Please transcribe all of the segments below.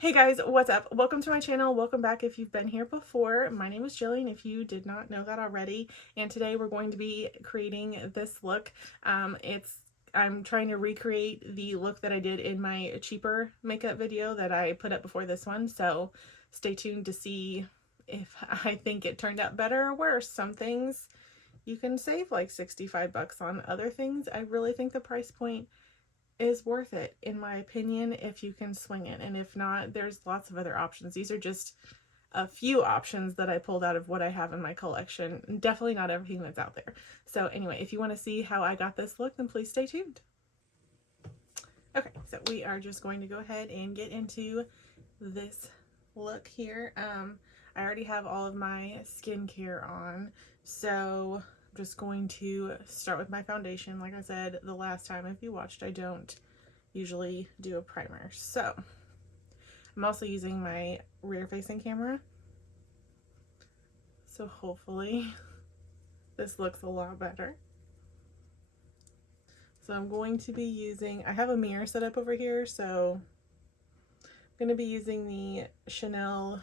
Hey guys, what's up? Welcome to my channel. Welcome back if you've been here before. My name is Jillian if you did not know that already, and today we're going to be creating this look. I'm trying to recreate the look that I did in my cheaper makeup video that I put up before this one, so stay tuned to see if I think it turned out better or worse. Some things you can save like 65 bucks on. Other things I really think the price point is worth it, in my opinion, if you can swing it. And if not, there's lots of other options. These are just a few options that I pulled out of what I have in my collection. Definitely not everything that's out there. So anyway, if you want to see how I got this look, then please stay tuned. Okay, so we are just going to go ahead and get into this look here. I already have all of my skincare on, so I'm just going to start with my foundation. Like I said the last time, if you watched, I don't usually do a primer. So I'm also using my rear facing camera, so hopefully this looks a lot better. So I'm going to be using, I have a mirror set up over here, so I'm going to be using the Chanel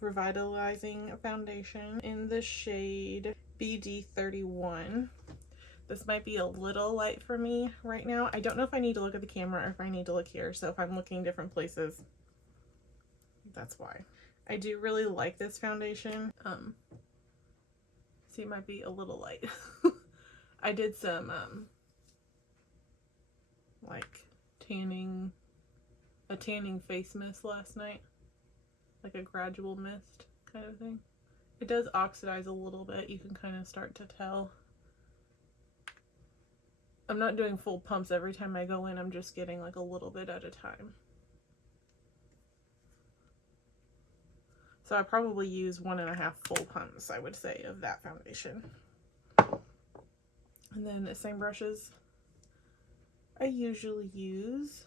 Revitalizing Foundation in the shade BD31. This might be a little light for me right now. I don't know if I need to look at the camera or if I need to look here, so if I'm looking different places, that's why. I do really like this foundation. See, it might be a little light. I did some like a tanning face mist last night, like a gradual mist kind of thing. It does oxidize a little bit, you can kind of start to tell. I'm not doing full pumps every time I go in, I'm just getting like a little bit at a time. So I probably use 1.5 full pumps, I would say, of that foundation. And then the same brushes I usually use.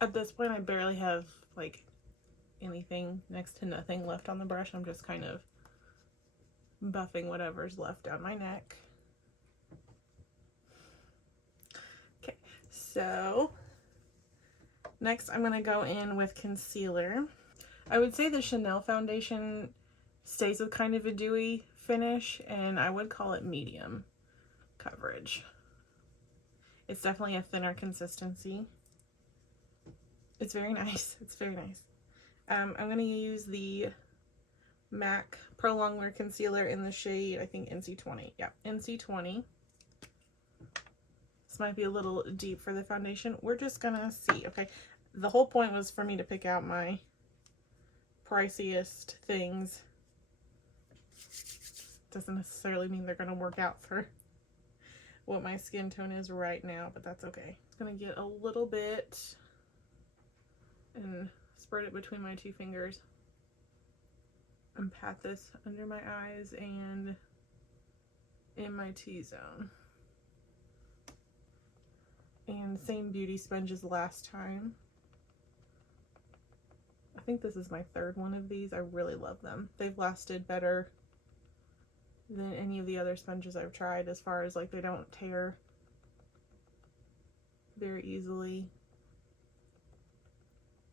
At this point, I barely have like anything, next to nothing left on the brush. I'm just kind of buffing whatever's left down my neck. Okay, so next I'm gonna go in with concealer. I would say the Chanel foundation stays with kind of a dewy finish, and I would call it medium coverage. It's definitely a thinner consistency. It's very nice. It's very nice. I'm going to use the MAC Pro Longwear Concealer in the shade, I think, NC20. Yeah, NC20. This might be a little deep for the foundation. We're just going to see. Okay, the whole point was for me to pick out my priciest things. Doesn't necessarily mean they're going to work out for what my skin tone is right now, but that's okay. I'm going to get a little bit and spread it between my two fingers and pat this under my eyes and in my T-zone. And same beauty sponge as last time. I think this is my third one of these. I really love them. They've lasted better than any of the other sponges I've tried, as far as like they don't tear very easily,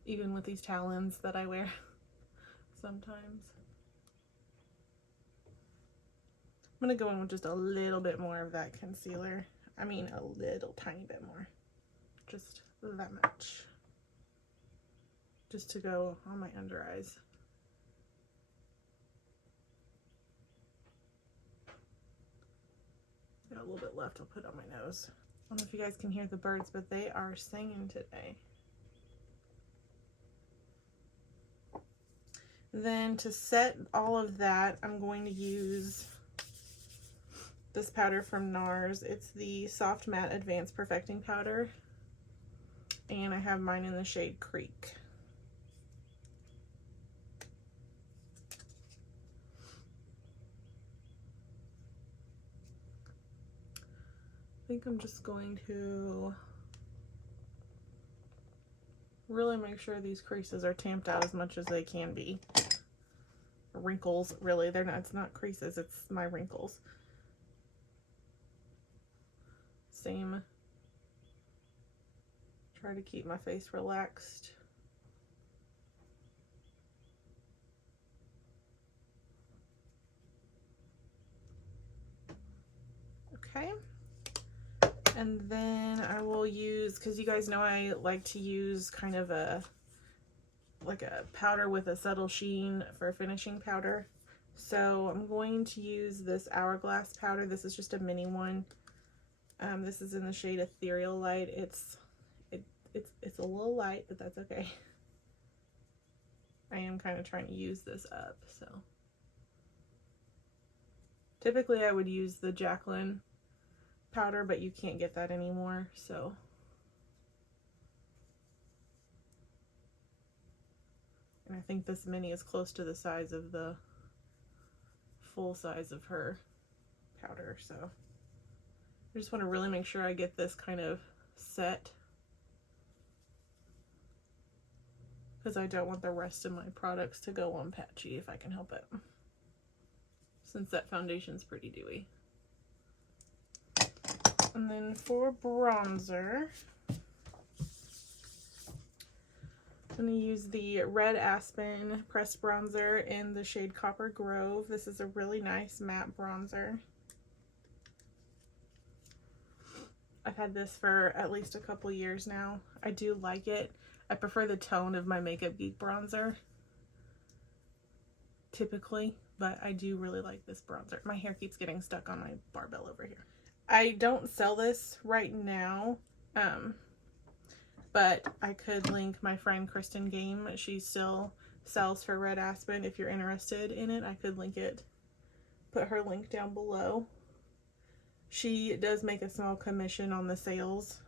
even with these talons that I wear sometimes. I'm gonna go in with just a little bit more of that concealer. I mean, a little tiny bit more, just that much, just to go on my under eyes. Got a little bit left, I'll put on my nose. I don't know if you guys can hear the birds, but they are singing today. Then to set all of that, I'm going to use this powder from NARS. It's the Soft Matte Advanced Perfecting Powder, and I have mine in the shade Creek. I think I'm just going to really make sure these creases are tamped out as much as they can be. I wrinkles, really. They're not, it's not creases, it's my wrinkles. Same. Try to keep my face relaxed. Okay. And then I will use, because you guys know I like to use kind of like a powder with a subtle sheen for a finishing powder. So I'm going to use this Hourglass powder. This is just a mini one. This is in the shade Ethereal Light. It's a little light, but that's okay. I am kind of trying to use this up, so. Typically I would use the Jaclyn powder, but you can't get that anymore, so. And I think this mini is close to the size of the full size of her powder, so. I just want to really make sure I get this kind of set, because I don't want the rest of my products to go on patchy if I can help it, since that foundation's pretty dewy. And then for bronzer, I'm going to use the Red Aspen pressed bronzer in the shade Copper Grove. This is a really nice matte bronzer. I've had this for at least a couple years now. I do like it. I prefer the tone of my Makeup Geek bronzer, typically, but I do really like this bronzer. My hair keeps getting stuck on my barbell over here. I don't sell this right now, but I could link my friend Kristen Game. She still sells for Red Aspen. If you're interested in it, I could link it, put her link down below. She does make a small commission on the sales,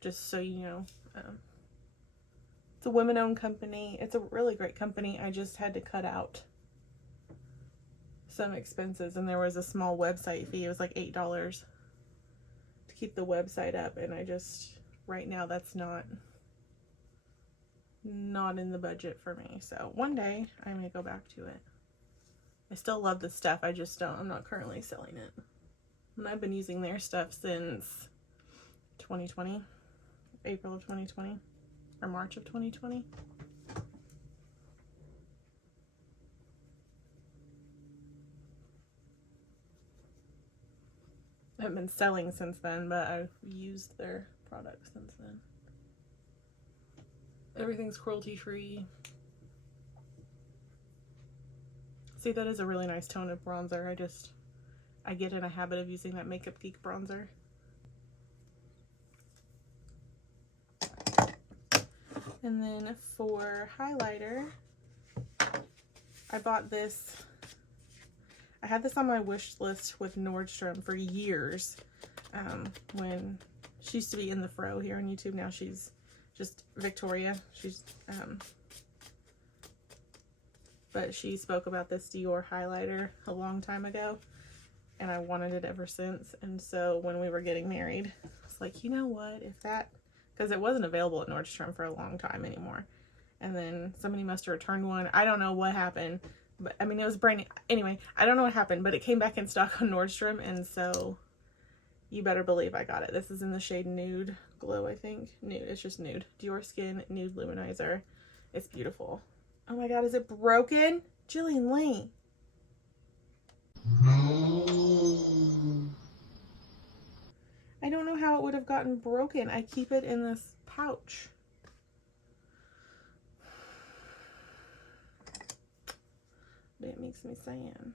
just so you know. It's a women-owned company. It's a really great company. I just had to cut out some expenses, and there was a small website fee. It was like $8 to keep the website up, and I just, right now, that's not in the budget for me. So one day I may go back to it. I still love the stuff. I just I'm not currently selling it. And I've been using their stuff since 2020, April of 2020, or March of 2020. I haven't been selling since then, but I've used their products since then. Everything's cruelty free. See, that is a really nice tone of bronzer. I get in a habit of using that Makeup Geek bronzer. And then for highlighter, I bought this. I had this on my wish list with Nordstrom for years, when she used to be in the fro here on YouTube. Now she's just Victoria. But she spoke about this Dior highlighter a long time ago, and I wanted it ever since. And so when we were getting married, I was like, you know what, if that, because it wasn't available at Nordstrom for a long time anymore. And then somebody must have returned one. I don't know what happened, but I mean, it was brand new. Anyway, I don't know what happened, but it came back in stock on Nordstrom, and so you better believe I got it. This is in the shade Nude Glow, I think. Nude, it's just Nude. Dior Skin Nude Luminizer. It's beautiful. Oh my god, is it broken? Jillian Lee. I don't know how it would have gotten broken. I keep it in this pouch. That makes me sad.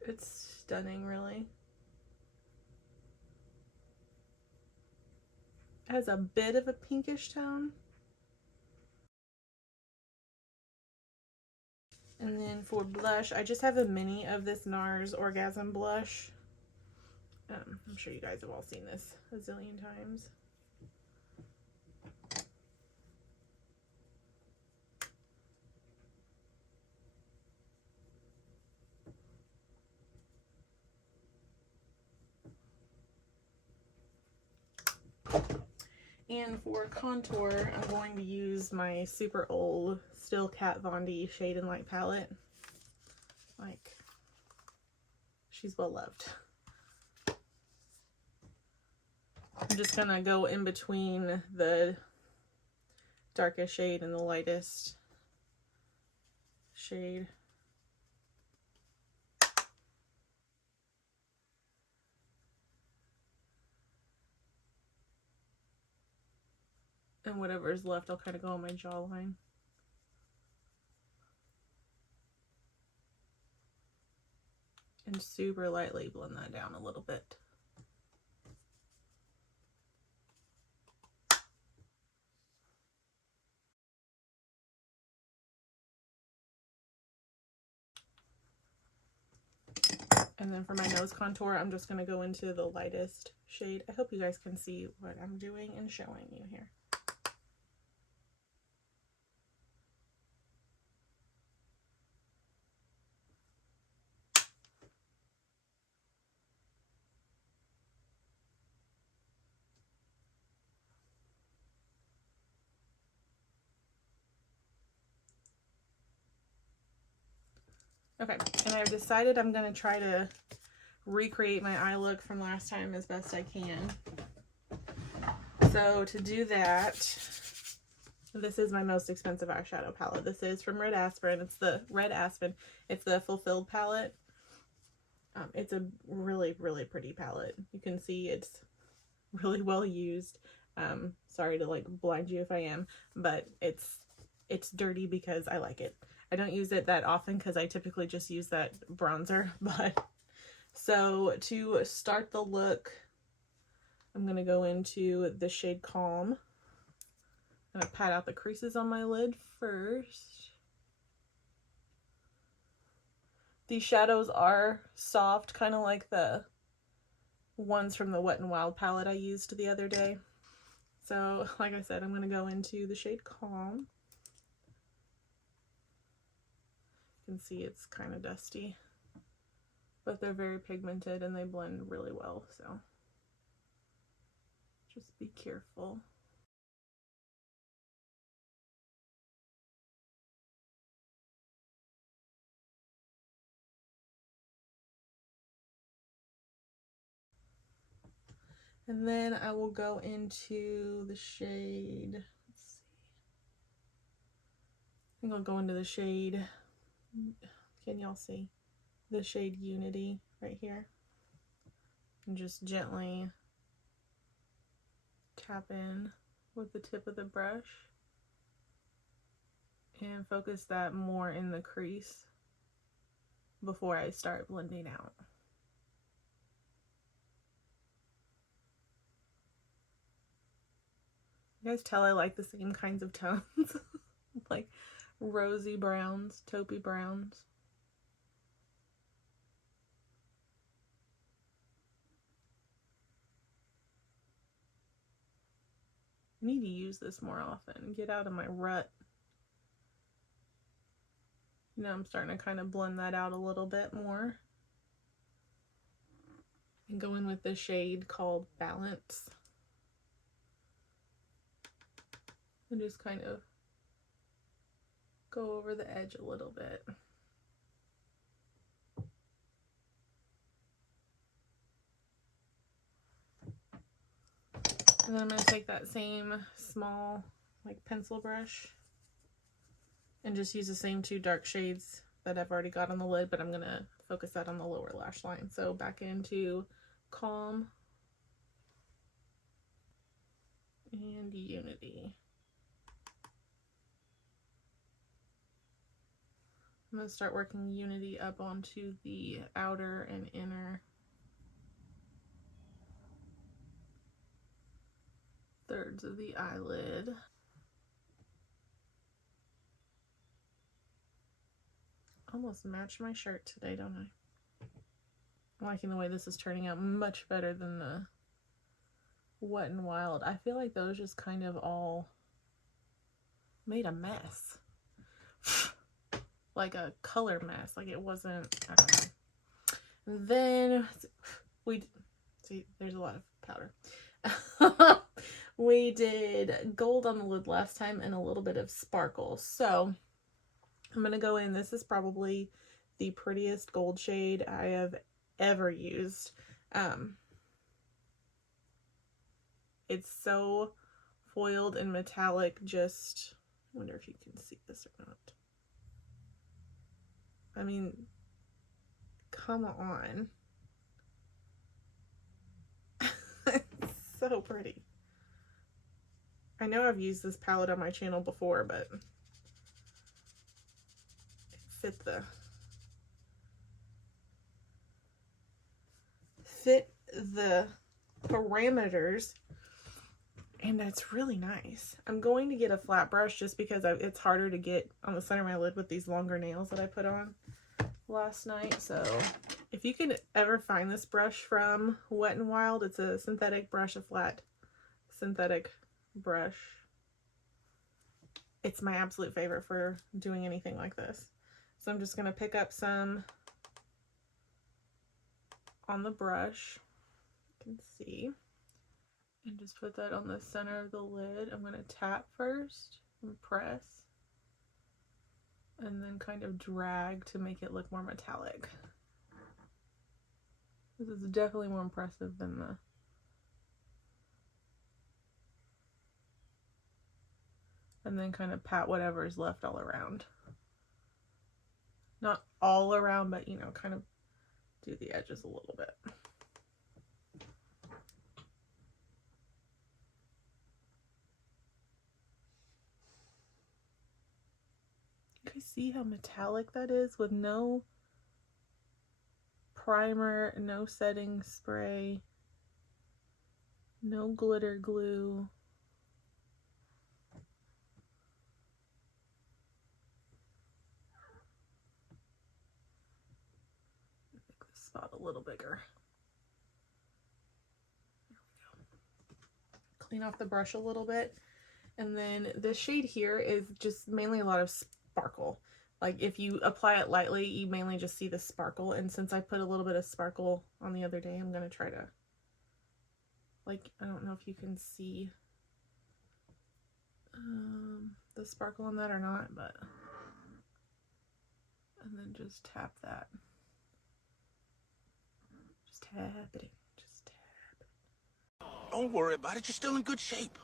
It's stunning, really. It has a bit of a pinkish tone. And then for blush, I just have a mini of this NARS Orgasm blush. I'm sure you guys have all seen this a zillion times. And for contour, I'm going to use my super old Still Kat Von D Shade and Light palette. Like, she's well loved. I'm just gonna go in between the darkest shade and the lightest shade. And whatever's left, I'll kind of go on my jawline. And super lightly blend that down a little bit. And then for my nose contour, I'm just going to go into the lightest shade. I hope you guys can see what I'm doing and showing you here. Okay, and I've decided I'm going to try to recreate my eye look from last time as best I can. So to do that, this is my most expensive eyeshadow palette. This is from Red Aspen. It's the Red Aspen. It's the Fulfilled palette. It's a really, really pretty palette. You can see it's really well used. Sorry to like blind you if I am, but it's dirty because I like it. I don't use it that often because I typically just use that bronzer. But so to start the look, I'm gonna go into the shade Calm. I'm gonna pat out the creases on my lid first. These shadows are soft, kind of like the ones from the Wet n Wild palette I used the other day. So, like I said, I'm going to go into the shade Calm. You can see it's kind of dusty, but they're very pigmented and they blend really well, so just be careful. And then I will go into the shade, let's see, I think I'll go into the shade, can y'all see? The shade Unity right here. And just gently tap in with the tip of the brush and focus that more in the crease before I start blending out. You guys tell I like the same kinds of tones, like rosy browns, taupey browns. I need to use this more often, get out of my rut. Now I'm starting to kind of blend that out a little bit more. And go in with this shade called Balance. And just kind of go over the edge a little bit. And then I'm going to take that same small like pencil brush and just use the same two dark shades that I've already got on the lid, but I'm going to focus that on the lower lash line. So back into Calm and Unity. I'm going to start working Unity up onto the outer and inner thirds of the eyelid. Almost matched my shirt today, don't I? I'm liking the way this is turning out much better than the Wet n Wild. I feel like those just kind of all made a mess. Like a color mess. Like it wasn't, I don't know. And then we see there's a lot of powder. We did gold on the lid last time and a little bit of sparkle. So I'm going to go in. This is probably the prettiest gold shade I have ever used. It's so foiled and metallic. Just, I wonder if you can see this or not. I mean, come on. It's so pretty. I know I've used this palette on my channel before, but it fit the parameters, and that's really nice. I'm going to get a flat brush just because it's harder to get on the center of my lid with these longer nails that I put on last night. So if you can ever find this brush from Wet n Wild, it's a synthetic brush, a flat synthetic brush. It's my absolute favorite for doing anything like this. So I'm just going to pick up some on the brush, you can see, and just put that on the center of the lid. I'm going to tap first and press, and then kind of drag to make it look more metallic. This is definitely more impressive than the and then kind of pat whatever is left all around. Not all around, but you know, kind of do the edges a little bit. You guys see how metallic that is with no primer, no setting spray, no glitter glue. Make this spot a little bigger. There we go. Clean off the brush a little bit. And then this shade here is just mainly a lot of sparkle. Like if you apply it lightly, you mainly just see the sparkle. And since I put a little bit of sparkle on the other day, I'm going to try to, like, I don't know if you can see the sparkle on that or not, but, and then just tap that. Just tap it in. Just tap it. Don't worry about it. You're still in good shape.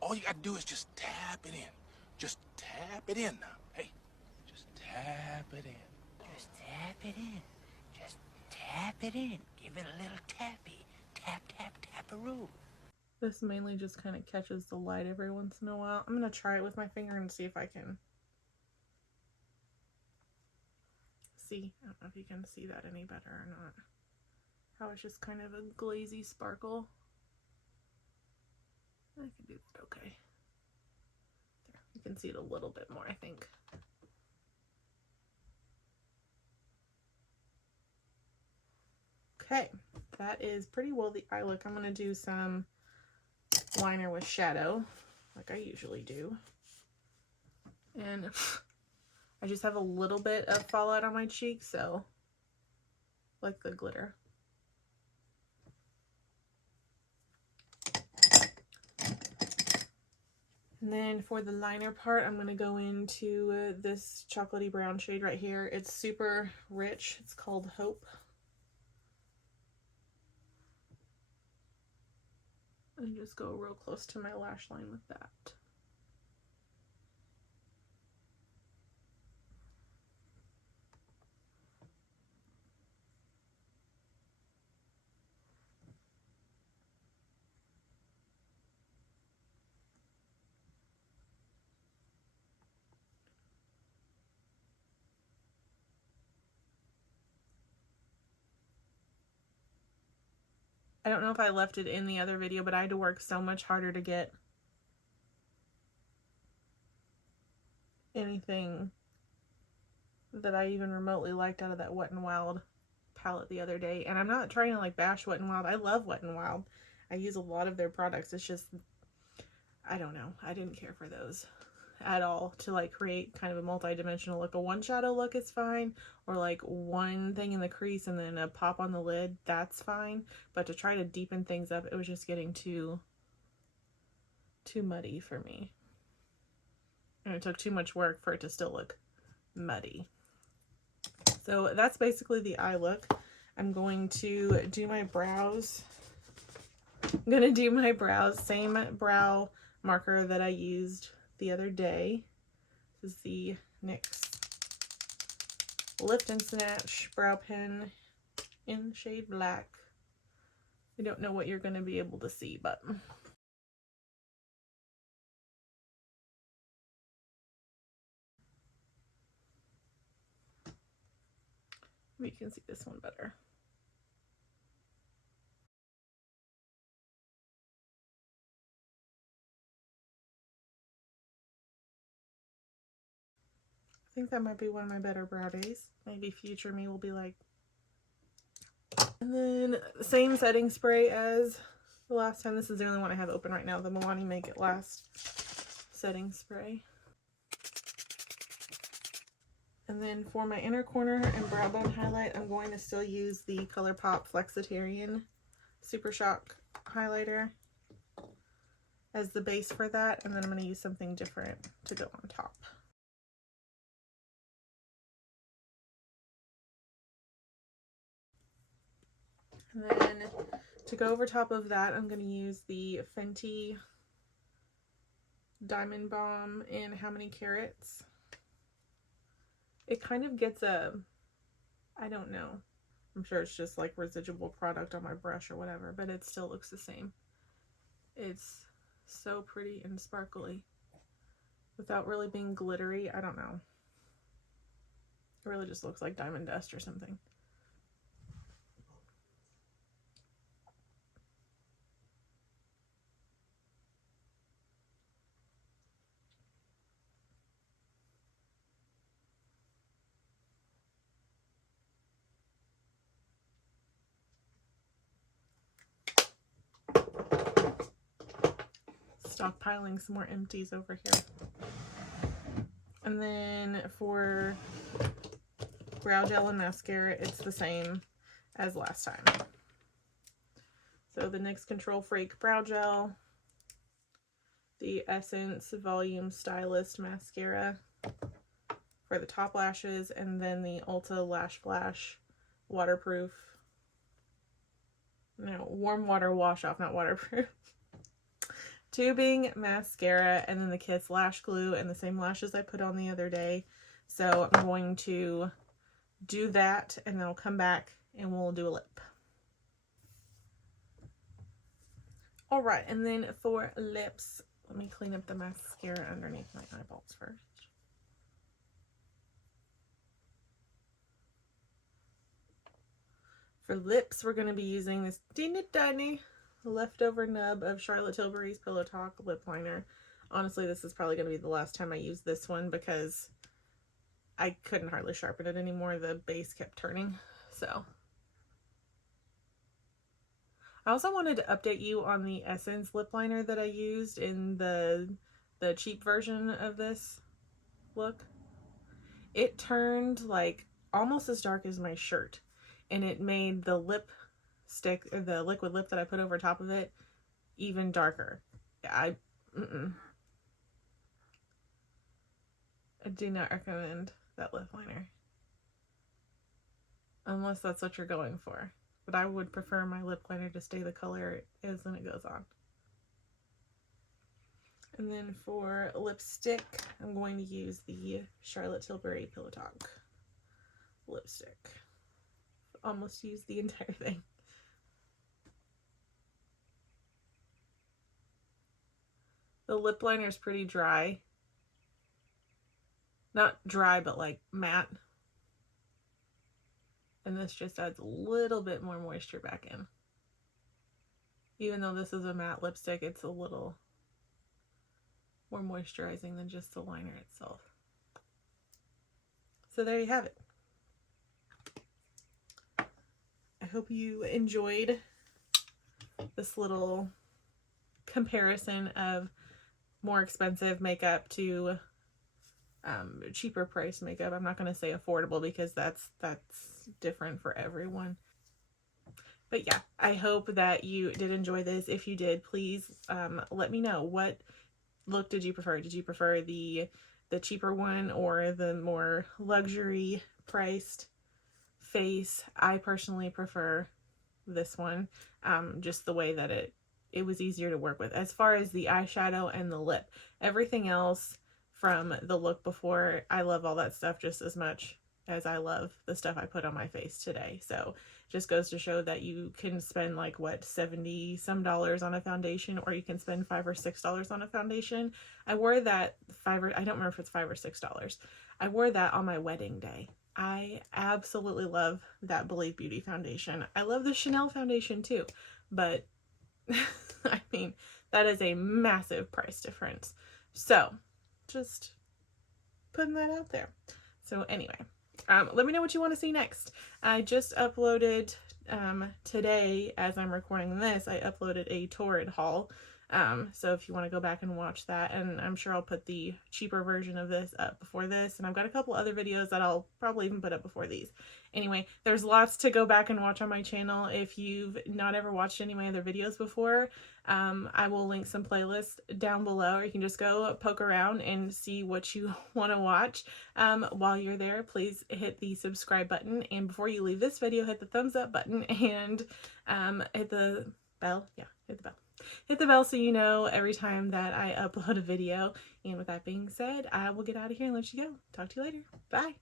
All you gotta do is just tap it in. Just tap it in now. Hey, just tap it in. Just tap it in. Just tap it in. Give it a little tappy. Tap, tap, tap-a-roo. This mainly just kind of catches the light every once in a while. I'm going to try it with my finger and see if I can see. I don't know if you can see that any better or not. How it's just kind of a glazy sparkle. I can do that okay. There, you can see it a little bit more, I think. Okay, that is pretty well the eye look. I'm going to do some liner with shadow, like I usually do. And I just have a little bit of fallout on my cheek, so like the glitter. And then for the liner part, I'm going to go into this chocolatey brown shade right here. It's super rich. It's called Hope. And just go real close to my lash line with that. I don't know if I left it in the other video, but I had to work so much harder to get anything that I even remotely liked out of that Wet n Wild palette the other day. And I'm not trying to like bash Wet n Wild. I love Wet n Wild. I use a lot of their products. It's just, I don't know. I didn't care for those at all to like create kind of a multi-dimensional look. A one shadow look is fine, or like one thing in the crease and then a pop on the lid, that's fine. But to try to deepen things up, it was just getting too too muddy for me. And it took too much work for it to still look muddy. So that's basically the eye look. I'm going to do my brows. I'm going to do my brows, same brow marker that I used the other day. This is the NYX Lift and Snatch brow pen in the shade black. I don't know what you're going to be able to see, but maybe you can see this one better. I think that might be one of my better brow days. Maybe future me will be like. And then same setting spray as the last time. This is the only one I have open right now, the Milani Make It Last setting spray. And then for my inner corner and brow bone highlight, I'm going to still use the ColourPop Flexitarian Super Shock highlighter as the base for that, and then I'm going to use something different to go on top. And then to go over top of that, I'm going to use the Fenty Diamond Bomb in How Many Carats. It kind of gets a, I don't know, I'm sure it's just like residual product on my brush or whatever, but it still looks the same. It's so pretty and sparkly without really being glittery. I don't know. It really just looks like diamond dust or something. Stockpiling some more empties over here. And then for brow gel and mascara, it's the same as last time. So the NYX Control Freak brow gel, the Essence Volume Stylist mascara for the top lashes, and then the Ulta Lash Flash waterproof, no, warm water wash off, not waterproof, tubing mascara, and then the Kiss Lash Glue and the same lashes I put on the other day. So I'm going to do that, and then I'll come back and we'll do a lip. Alright, and then for lips, let me clean up the mascara underneath my eyeballs first. For lips, we're going to be using this teeny tiny leftover nub of Charlotte Tilbury's Pillow Talk lip liner. Honestly, this is probably going to be the last time I use this one because I couldn't hardly sharpen it anymore. The base kept turning. So I also wanted to update you on the Essence lip liner that I used in the cheap version of this look. It turned like almost as dark as my shirt, and it made the lipstick, or the liquid lip that I put over top of it, even darker. I do not recommend that lip liner unless that's what you're going for. But I would prefer my lip liner to stay the color it is when it goes on. And then for lipstick, I'm going to use the Charlotte Tilbury Pillow Talk lipstick. Almost used the entire thing. The lip liner is pretty dry. Not dry, but like matte. And this just adds a little bit more moisture back in. Even though this is a matte lipstick, it's a little more moisturizing than just the liner itself. So there you have it. I hope you enjoyed this little comparison of more expensive makeup to cheaper price makeup. I'm not going to say affordable because that's different for everyone. But yeah, I hope that you did enjoy this. If you did, please let me know. What look did you prefer? Did you prefer the cheaper one or the more luxury priced face? I personally prefer this one, just the way that it was easier to work with. As far as the eyeshadow and the lip, everything else from the look before, I love all that stuff just as much as I love the stuff I put on my face today. So just goes to show that you can spend like what, 70 some dollars on a foundation, or you can spend $5 or $6 on a foundation. I wore that I don't remember if it's $5 or $6. I wore that on my wedding day. I absolutely love that Believe Beauty foundation. I love the Chanel foundation too, but I mean, that is a massive price difference. So just putting that out there. So anyway, let me know what you want to see next. I just uploaded today, as I'm recording this, I uploaded a Torrid haul. So if you want to go back and watch that, and I'm sure I'll put the cheaper version of this up before this, and I've got a couple other videos that I'll probably even put up before these. Anyway, there's lots to go back and watch on my channel. If you've not ever watched any of my other videos before, I will link some playlists down below, or you can just go poke around and see what you want to watch. While you're there, please hit the subscribe button, and before you leave this video, hit the thumbs up button and hit the bell. Yeah, hit the bell. Hit the bell so you know every time that I upload a video. And with that being said, I will get out of here and let you go. Talk to you later. Bye.